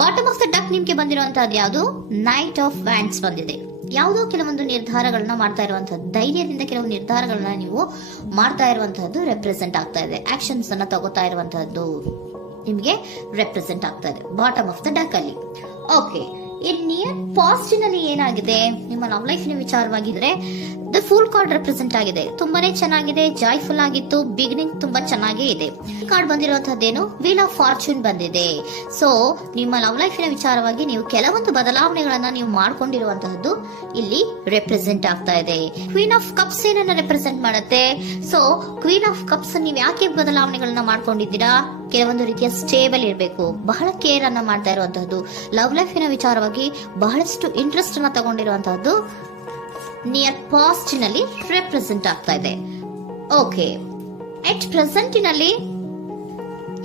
Bottom of the duck ನಿಮ್ಗೆ ಬಂದಿರುವಂತಹದ್ದು ಯಾವುದು? Knight of wands ಬಂದಿದೆ. ಯಾವುದೋ ಕೆಲವೊಂದು ನಿರ್ಧಾರಗಳನ್ನ ಮಾಡ್ತಾ ಇರುವಂತಹದ್ದು, ಧೈರ್ಯದಿಂದ ಕೆಲವು ನಿರ್ಧಾರಗಳನ್ನ ನೀವು ಮಾಡ್ತಾ ಇರುವಂತಹದ್ದು ರೆಪ್ರೆಸೆಂಟ್ ಆಗ್ತಾ ಇದೆ. ಆಕ್ಷನ್ಸ್ ಅನ್ನ ತಗೋತಾ ಇರುವಂತಹದ್ದು ನಿಮ್ಗೆ ರೆಪ್ರೆಸೆಂಟ್ ಆಗ್ತಾ ಇದೆ ಬಾಟಮ್ ಆಫ್ ದ ಡಕ್ ಅಲ್ಲಿ. ಓಕೆ, ಇನ್ ನಿಯರ್ ಪಾಸ್ಟಿನಲ್ಲಿ ಏನಾಗಿದೆ? ನಿಮ್ಮ ಲವ್ ಲೈಫಿನ ವಿಚಾರವಾಗಿದ್ರೆ ದ ಫೂಲ್ ಕಾರ್ಡ್ ರೆಪ್ರೆಸೆಂಟ್ ಆಗಿದೆ. ತುಂಬಾನೇ ಚೆನ್ನಾಗಿದೆ, ಜಾಯ್ಫುಲ್ ಆಗಿತ್ತು, ಬಿಗಿನಿಂಗ್ ತುಂಬಾ ಚೆನ್ನಾಗೇ ಇದೆ. ಕಾರ್ಡ್ ಬಂದಿರುವಂತಹದ್ದೇನು? ವೀಲ್ ಆಫ್ ಫಾರ್ಚೂನ್ ಬಂದಿದೆ. ಸೊ ನಿಮ್ಮ ಲವ್ ಲೈಫಿನ ವಿಚಾರವಾಗಿ ನೀವು ಕೆಲವೊಂದು ಬದಲಾವಣೆಗಳನ್ನ ನೀವು ಮಾಡ್ಕೊಂಡಿರುವಂತಹದ್ದು ಇಲ್ಲಿ ರೆಪ್ರೆಸೆಂಟ್ ಆಗ್ತಾ ಇದೆ. ಕ್ವೀನ್ ಆಫ್ ಕಪ್ಸ್ ಏನನ್ನ ರೆಪ್ರೆಸೆಂಟ್ ಮಾಡುತ್ತೆ? ಸೊ ಕ್ವೀನ್ ಆಫ್ ಕಪ್ಸ್ ನೀವು ಯಾಕೆ ಬದಲಾವಣೆಗಳನ್ನ ಮಾಡ್ಕೊಂಡಿದ್ದೀರಾ? ಕೆಲವೊಂದು ರೀತಿಯ ಸ್ಟೇಬಲ್ ಇರಬೇಕು, ಬಹಳ ಕೇರ್ ಅನ್ನ ಮಾಡ್ತಾ ಇರುವಂತಹದ್ದು, ಲವ್ ಲೈಫಿನ ವಿಚಾರವಾಗಿ ಬಹಳಷ್ಟು ಇಂಟ್ರೆಸ್ಟ್ ಅನ್ನ ತಗೊಂಡಿರುವಂತಹದ್ದು ನಿಯರ್ ಪಾಸ್ಟ್ ನಲ್ಲಿ ರೆಪ್ರೆಸೆಂಟ್ ಆಗ್ತಾ ಇದೆ. ಓಕೆ, ಎಟ್ ಪ್ರೆಸೆಂಟ್ ನಲ್ಲಿ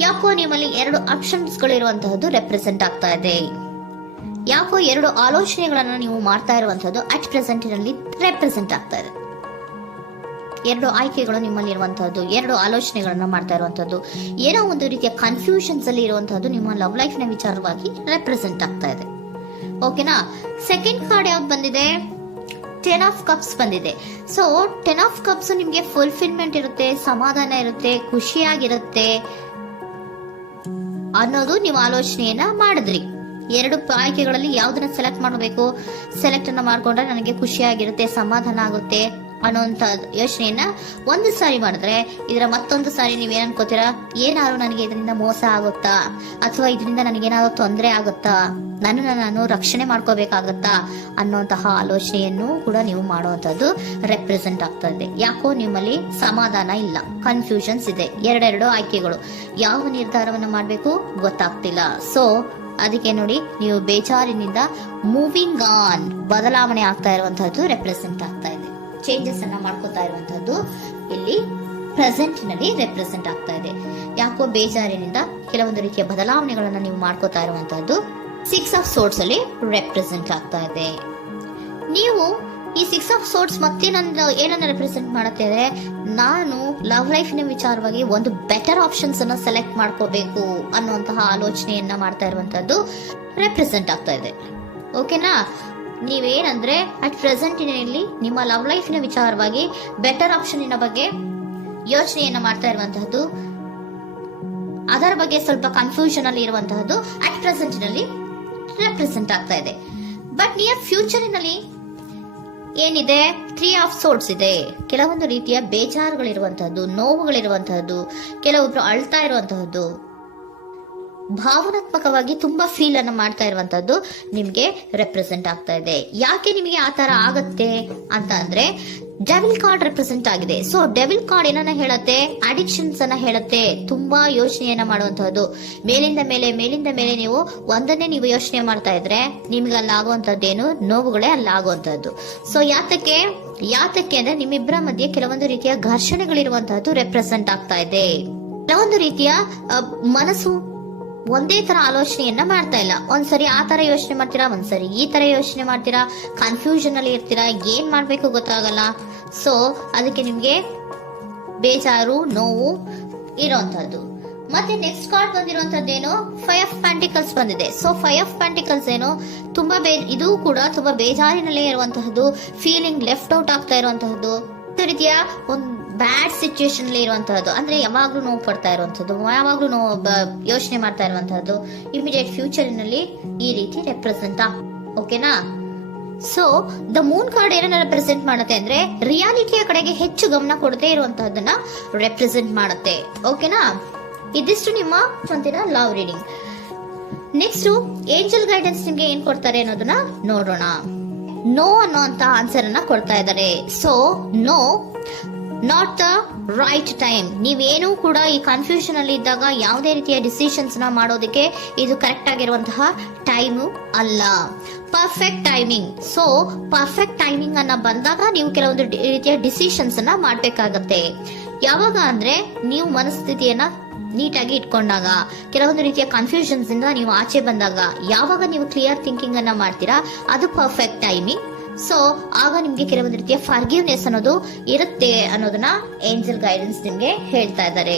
ಯಾಕೋ ನಿಮ್ಮಲ್ಲಿ 2 ಆಪ್ಷನ್ಸ್ ಗಳು ಇರುವಂತಹದ್ದು ರೆಪ್ರೆಸೆಂಟ್ ಆಗ್ತಾ ಇದೆ. ಯಾಕೋ 2 ಆಲೋಚನೆಗಳನ್ನ ನೀವು ಮಾಡ್ತಾ ಇರುವಂತಹದ್ದು ಅಟ್ ಪ್ರೆಸೆಂಟ್ ನಲ್ಲಿ ರೆಪ್ರೆಸೆಂಟ್ ಆಗ್ತಾ ಇದೆ. 2 ಆಯ್ಕೆಗಳು ನಿಮ್ಮಲ್ಲಿ ಇರುವಂತಹದ್ದು, 2 ಆಲೋಚನೆಗಳನ್ನ ಮಾಡ್ತಾ ಇರುವಂತಹದ್ದು, ಏನೋ ಒಂದು ರೀತಿಯ ಕನ್ಫ್ಯೂಷನ್ಸ್ ಅಲ್ಲಿ ಇರುವಂತಹದ್ದು ನಿಮ್ಮ ಲವ್ ಲೈಫ್ ನ ವಿಚಾರವಾಗಿ ರೆಪ್ರೆಸೆಂಟ್ ಆಗ್ತಾ ಇದೆ. ಓಕೆನಾ? ಸೆಕೆಂಡ್ ಕಾರ್ಡ್ ಯಾವ್ದು ಬಂದಿದೆ? 10 ಆಫ್ ಕಪ್ಸ್ ಬಂದಿದೆ. ಸೊ 10 ಆಫ್ ಕಪ್ಸ್ ನಿಮ್ಗೆ ಫುಲ್ಫಿಲ್ಮೆಂಟ್ ಇರುತ್ತೆ, ಸಮಾಧಾನ ಇರುತ್ತೆ, ಖುಷಿಯಾಗಿರುತ್ತೆ ಅನ್ನೋದು ನೀವು ಆಲೋಚನೆಯನ್ನ ಮಾಡಿದ್ರಿ. 2 ಆಯ್ಕೆಗಳಲ್ಲಿ ಯಾವ್ದನ್ನ ಸೆಲೆಕ್ಟ್ ಮಾಡಬೇಕು? ಸೆಲೆಕ್ಟ್ ಅನ್ನ ಮಾಡ್ಕೊಂಡ್ರೆ ನನಗೆ ಖುಷಿಯಾಗಿರುತ್ತೆ, ಸಮಾಧಾನ ಆಗುತ್ತೆ ಅನ್ನೋಂತ ಯೋಚನೆಯನ್ನ ಒಂದು ಸಾರಿ ಮಾಡಿದ್ರೆ, ಇದರ ಮತ್ತೊಂದು ಸಾರಿ ನೀವೇನ್ ಅನ್ಕೋತೀರಾ? ಏನಾದ್ರು ನನಗೆ ಇದರಿಂದ ಮೋಸ ಆಗುತ್ತಾ, ಅಥವಾ ಇದರಿಂದ ನನಗೇನಾದ್ರು ತೊಂದರೆ ಆಗುತ್ತಾ, ನಾನು ರಕ್ಷಣೆ ಮಾಡ್ಕೋಬೇಕಾಗತ್ತಾ ಅನ್ನೋಂತಹ ಆಲೋಚನೆಯನ್ನು ಕೂಡ ನೀವು ಮಾಡುವಂತದ್ದು ರೆಪ್ರೆಸೆಂಟ್ ಆಗ್ತಾ ಇದೆ. ಯಾಕೋ ನಿಮ್ಮಲ್ಲಿ ಸಮಾಧಾನ ಇಲ್ಲ, ಕನ್ಫ್ಯೂಷನ್ಸ್ ಇದೆ, 2 ಆಯ್ಕೆಗಳು, ಯಾವ ನಿರ್ಧಾರವನ್ನ ಮಾಡ್ಬೇಕು ಗೊತ್ತಾಗ್ತಿಲ್ಲ. ಸೊ ಅದಕ್ಕೆ ನೋಡಿ, ನೀವು ಬೇಜಾರಿನಿಂದ ಮೂವಿಂಗ್ ಆನ್, ಬದಲಾವಣೆ ಆಗ್ತಾ ಇರುವಂತಹದ್ದು ರೆಪ್ರೆಸೆಂಟ್ ಆಗ್ತಾ ಇದೆ. ಚೇಂಜಸ್ ಅನ್ನ ಮಾಡ್ಕೋತಾ ಇರುವಂತಹದ್ದು ಇಲ್ಲಿ ಪ್ರೆಸೆಂಟ್ ನಲ್ಲಿ ರೆಪ್ರೆಸೆಂಟ್ ಆಗ್ತಾ ಇದೆ. ಯಾಕೋ ಬೇಜಾರಿನಿಂದ ಕೆಲವೊಂದು ರೀತಿಯ ಬದಲಾವಣೆಗಳನ್ನ ನೀವು ಮಾಡ್ಕೋತಾ ಇರುವಂತಹದ್ದು 6 ಆಫ್ ಸೋರ್ಟ್ಸ್ ಅಲ್ಲಿ ರೆಪ್ರೆಸೆಂಟ್ ಆಗ್ತಾ ಇದೆ. ನೀವು ಈ 6 ಆಫ್ ಸೋರ್ಟ್ಸ್ ಮತ್ತೆ ಏನನ್ನ ರೆಪ್ರೆಸೆಂಟ್ ಮಾಡುತ್ತೆ ಅಂದ್ರೆ, ನಾನು ಲವ್ ಲೈಫಿನ ವಿಚಾರವಾಗಿ ಒಂದು ಬೆಟರ್ ಆಪ್ಷನ್ಸ್ ಅನ್ನ ಸೆಲೆಕ್ಟ್ ಮಾಡ್ಕೋಬೇಕು ಅನ್ನುವಂತಹ ಆಲೋಚನೆಯನ್ನ ಮಾಡ್ತಾ ಇರುವಂತಹದ್ದು ರೆಪ್ರೆಸೆಂಟ್ ಆಗ್ತಾ ಇದೆ. ಓಕೆನಾ? ನೀವೇನಂದ್ರೆ ಅಟ್ ಪ್ರೆಸೆಂಟಿನಲ್ಲಿ ನಿಮ್ಮ ಲವ್ ಲೈಫಿನ ವಿಚಾರವಾಗಿ ಬೆಟರ್ ಆಪ್ಷನ್ ಬಗ್ಗೆ ಯೋಚನೆಯನ್ನ ಮಾಡ್ತಾ ಇರುವಂತಹದ್ದು, ಅದರ ಬಗ್ಗೆ ಸ್ವಲ್ಪ ಕನ್ಫ್ಯೂಷನ್ ಅಲ್ಲಿ ಇರುವಂತಹದ್ದು ಅಟ್ ಪ್ರೆಸೆಂಟ್ ನಲ್ಲಿ ರೆಪ್ರೆಸೆಂಟ್ ಆಗ್ತಾ ಇದೆ. ಬಟ್ ನಿಯರ್ ಫ್ಯೂಚರಿನಲ್ಲಿ ಏನಿದೆ? 3 ಆಫ್ ಸೋರ್ಟ್ಸ್ ಇದೆ. ಕೆಲವೊಂದು ರೀತಿಯ ಬೇಜಾರುಗಳಿರುವಂತಹದ್ದು, ನೋವುಗಳಿರುವಂತಹದ್ದು, ಕೆಲವೊಬ್ರು ಅಳ್ತಾ ಇರುವಂತಹದ್ದು, ಭಾವನಾತ್ಮಕವಾಗಿ ತುಂಬಾ ಫೀಲ್ ಅನ್ನ ಮಾಡ್ತಾ ಇರುವಂತಹದ್ದು ನಿಮ್ಗೆ ರೆಪ್ರೆಸೆಂಟ್ ಆಗ್ತಾ ಇದೆ. ಯಾಕೆ ನಿಮಗೆ ಆ ತರ ಆಗತ್ತೆ ಅಂತ ಅಂದ್ರೆ, ಡೆವಿಲ್ ಕಾರ್ಡ್ ರೆಪ್ರೆಸೆಂಟ್ ಆಗಿದೆ. ಸೊ ಡೆವಿಲ್ ಕಾರ್ಡ್ ಏನನ್ನ ಹೇಳುತ್ತೆ? ಅಡಿಕ್ಷನ್ಸ್ ಅನ್ನ ಹೇಳುತ್ತೆ. ತುಂಬಾ ಯೋಚನೆಯನ್ನ ಮಾಡುವಂತಹದ್ದು, ಮೇಲಿಂದ ಮೇಲೆ ನೀವು ಒಂದನ್ನೇ ನೀವು ಯೋಚನೆ ಮಾಡ್ತಾ ಇದ್ರೆ ನಿಮ್ಗೆ ಅಲ್ಲಾಗುವಂತದ್ದೇನು? ನೋವುಗಳೇ ಅಲ್ಲಾಗುವಂತಹದ್ದು. ಸೊ ಯಾತಕ್ಕೆ ಅಂದ್ರೆ ನಿಮ್ಮಿಬ್ಬರ ಮಧ್ಯೆ ಕೆಲವೊಂದು ರೀತಿಯ ಘರ್ಷಣೆಗಳಿರುವಂತಹದ್ದು ರೆಪ್ರೆಸೆಂಟ್ ಆಗ್ತಾ ಇದೆ. ಕೆಲವೊಂದು ರೀತಿಯ ಮನಸ್ಸು ಒಂದೇ ತರ ಆಲೋಚನೆಯನ್ನ ಮಾಡ್ತಾ ಇಲ್ಲ. ಒಂದ್ಸರಿ ಆ ತರ ಯೋಚನೆ ಮಾಡ್ತೀರಾ, ಒಂದ್ಸರಿ ಈ ತರ ಯೋಚನೆ ಮಾಡ್ತೀರಾ, ಕನ್ಫ್ಯೂಷನ್ ಅಲ್ಲಿ ಇರ್ತೀರಾ, ಏನ್ ಮಾಡ್ಬೇಕು ಗೊತ್ತಾಗಲ್ಲ. ಸೊ ಅದಕ್ಕೆ ನಿಮ್ಗೆ ಬೇಜಾರು, ನೋವು ಇರೋಂಥದ್ದು. ಮತ್ತೆ ನೆಕ್ಸ್ಟ್ ಕಾರ್ಡ್ ಬಂದಿರುವಂತದ್ದೇನು? 5 ಆಫ್ ಪ್ಯಾಂಟಿಕಲ್ಸ್ ಬಂದಿದೆ. ಸೊ 5 ಆಫ್ ಪ್ಯಾಂಟಿಕಲ್ಸ್ ಏನು? ತುಂಬಾ ಇದು ಕೂಡ ತುಂಬಾ ಬೇಜಾರಿನಲ್ಲೇ ಇರುವಂತಹದ್ದು, ಫೀಲಿಂಗ್ ಲೆಫ್ಟ್ ಔಟ್ ಆಗ್ತಾ ಇರುವಂತಹದ್ದು, ರೀತಿಯ ಒಂದು ಬ್ಯಾಡ್ ಸಿಚುಯೇಷನ್ ಅಲ್ಲಿ ಇರುವಂತಹದ್ದು, ಅಂದ್ರೆ ಯಾವಾಗ್ಲೂ ನೋವು ಪಡ್ತಾ ಇರುವಂತದ್ದು, ಯಾವಾಗ್ಲೂ ಯೋಚನೆ ಮಾಡ್ತಾ ಇರುವಂತಹದ್ದು ಇಮಿಡಿಯೇಟ್ ಫ್ಯೂಚರಿನಲ್ಲಿ ಈ ರೀತಿ ರೆಪ್ರೆಸೆಂಟ್ ಓಕೆನಾ? ಸೊ ದ ಮೂನ್ ಕಾರ್ಡ್ ಏನನ್ನ ರೆಪ್ರೆಸೆಂಟ್ ಮಾಡುತ್ತೆ ಅಂದ್ರೆ, ರಿಯಾಲಿಟಿಯ ಕಡೆಗೆ ಹೆಚ್ಚು ಗಮನ ಕೊಡದೇ ಇರುವಂತಹದನ್ನ ರೆಪ್ರೆಸೆಂಟ್ ಮಾಡುತ್ತೆ. ಓಕೆನಾ? ಇದಿಷ್ಟು ನಿಮ್ಮ love reading. Next angel guidance ನಿಮ್ಗೆ ಏನ್ ಕೊಡ್ತಾರೆ ಅನ್ನೋದನ್ನ ನೋಡೋಣ. ನೋ ಅನ್ನೋಂತ ಆನ್ಸರ್ ಅನ್ನ ಕೊಡ್ತಾ ಇದ್ದಾರೆ. So no, not the right time. ನೀವೇನು ಕೂಡ ಈ ಕನ್ಫ್ಯೂಷನ್ ಅಲ್ಲಿ ಇದ್ದಾಗ ಯಾವುದೇ ರೀತಿಯ ಡಿಸಿಷನ್ಸ್ ನ ಮಾಡೋದಕ್ಕೆ ಇದು ಕರೆಕ್ಟ್ ಆಗಿರುವಂತಹ ಟೈಮು ಅಲ್ಲ. Perfect timing. So perfect timing ಅನ್ನ ಬಂದಾಗ ನೀವು ಕೆಲವೊಂದು ರೀತಿಯ ಡಿಸಿಷನ್ಸ್ ಅನ್ನ ಮಾಡ್ಬೇಕಾಗತ್ತೆ. ಯಾವಾಗ ಅಂದ್ರೆ ನೀವು ಮನಸ್ಥಿತಿಯನ್ನ ನೀಟಾಗಿ ಇಟ್ಕೊಂಡಾಗ, ಕೆಲವೊಂದು ರೀತಿಯ ಕನ್ಫ್ಯೂಷನ್ಸ್ ಇಂದ ನೀವು ಆಚೆ ಬಂದಾಗ, ಯಾವಾಗ ನೀವು ಕ್ಲಿಯರ್ ಥಿಂಕಿಂಗ್ ಅನ್ನ ಮಾಡ್ತೀರಾ ಅದು ಪರ್ಫೆಕ್ಟ್ ಟೈಮಿಂಗ್. ಸೊ ಆಗ ನಿಮ್ಗೆ ಕೆಲವೊಂದು ರೀತಿಯ ಫರ್ಗಿವ್ನೆಸ್ ಅನ್ನೋದು ಇರುತ್ತೆ ಅನ್ನೋದನ್ನ ಏಂಜಲ್ ಗೈಡೆನ್ಸ್ ನಿಮ್ಗೆ ಹೇಳ್ತಾ ಇದ್ದಾರೆ.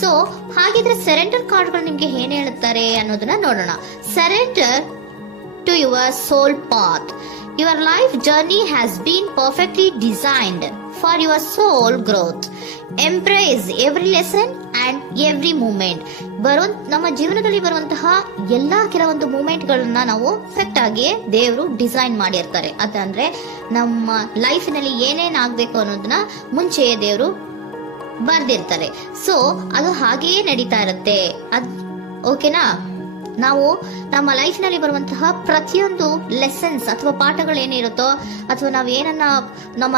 ಸೊ ಹಾಗಿದ್ರೆ ಸರೆಂಡರ್ ಕಾರ್ಡ್ಗಳು ನಿಮ್ಗೆ ಏನ್ ಹೇಳುತ್ತಾರೆ ಅನ್ನೋದನ್ನ ನೋಡೋಣ. Surrender to your soul path. Your life journey has been perfectly designed for your soul growth. Embrace every lesson and every moment. ನಮ್ಮ ಜೀವನದಲ್ಲಿ ಬರುವಂತಹ ಎಲ್ಲಾ ಕೆಲವೊಂದು ಮೂಮೆಂಟ್ಗಳನ್ನ ನಾವು ಪರ್ಫೆಕ್ಟ್ ಆಗಿ ದೇವರು ಡಿಸೈನ್ ಮಾಡಿರ್ತಾರೆ. ಅದಂದ್ರೆ ನಮ್ಮ ಲೈಫಿನಲ್ಲಿ ಏನೇನ್ ಆಗ್ಬೇಕು ಅನ್ನೋದನ್ನ ಮುಂಚೆಯೇ ದೇವರು ಬರ್ದಿರ್ತಾರೆ. ಸೊ ಅದು ಹಾಗೆಯೇ ನಡೀತಾ ಇರುತ್ತೆ. ಓಕೆನಾ? ನಾವು ನಮ್ಮ ಲೈಫ್ ನಲ್ಲಿ ಬರುವಂತಹ ಪ್ರತಿಯೊಂದು ಲೆಸನ್ಸ್ ಅಥವಾ ಪಾಠಗಳೇನಿರುತ್ತೋ ಅಥವಾ ನಾವ್ ಏನನ್ನ ನಮ್ಮ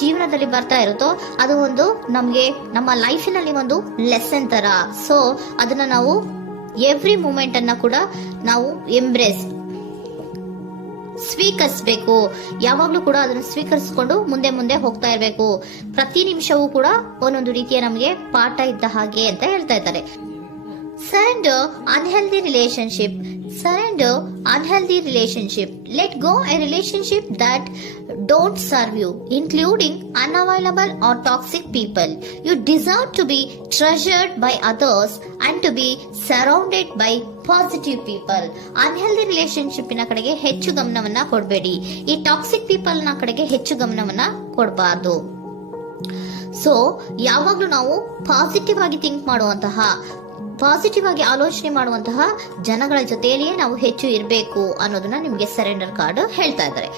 ಜೀವನದಲ್ಲಿ ಬರ್ತಾ ಇರುತ್ತೋ ಅದು ಒಂದು ನಮ್ಗೆ ನಮ್ಮ ಲೈಫಿನಲ್ಲಿ ಒಂದು ಲೆಸನ್ ತರ. ಸೊ ಅದನ್ನ ನಾವು ಎವ್ರಿ ಮೂಮೆಂಟ್ ಅನ್ನ ಕೂಡ ನಾವು ಸ್ವೀಕರಿಸಬೇಕು. ಯಾವಾಗ್ಲೂ ಕೂಡ ಅದನ್ನು ಸ್ವೀಕರಿಸಿಕೊಂಡು ಮುಂದೆ ಮುಂದೆ ಹೋಗ್ತಾ ಇರಬೇಕು. ಪ್ರತಿ ನಿಮಿಷವೂ ಕೂಡ ಒಂದೊಂದು ರೀತಿಯ ನಮಗೆ ಪಾಠ ಇದ್ದ ಹಾಗೆ ಅಂತ ಹೇಳ್ತಾ ಇದ್ದಾರೆ. Surrender unhealthy relationship. Surrender unhealthy relationship. Let go a relationship that don't serve you, including unavailable or toxic people. You deserve to be treasured by others and to be surrounded by positive people. Unhealthy relationship ನ ಕಡೆಗೆ ಹೆಚ್ಚು ಗಮನವನ್ನ ಕೊಡಬೇಡಿ. ಈ toxic people ನ ಕಡೆಗೆ ಹೆಚ್ಚು ಗಮನವನ್ನ ಕೊಡಬಾರ್ದು. So ಯಾವಾಗ್ಲೂ ನಾವು ಪಾಸಿಟಿವ್ ಆಗಿ ಥಿಂಕ್ ಮಾಡುವಂತಹ, ಪಾಸಿಟಿವ್ ಆಗಿ ಆಲೋಚನೆ ಮಾಡುವಂತಹ ಜನಗಳ ಜೊತೆಯಲ್ಲಿಯೇ ನಾವು ಹೆಚ್ಚು ಇರಬೇಕು ಅನ್ನೋದನ್ನ ನಿಮ್ಗೆ ಸರೆಂಡರ್ ಕಾರ್ಡ್ ಹೇಳ್ತಾ ಇದ್ದಾರೆ.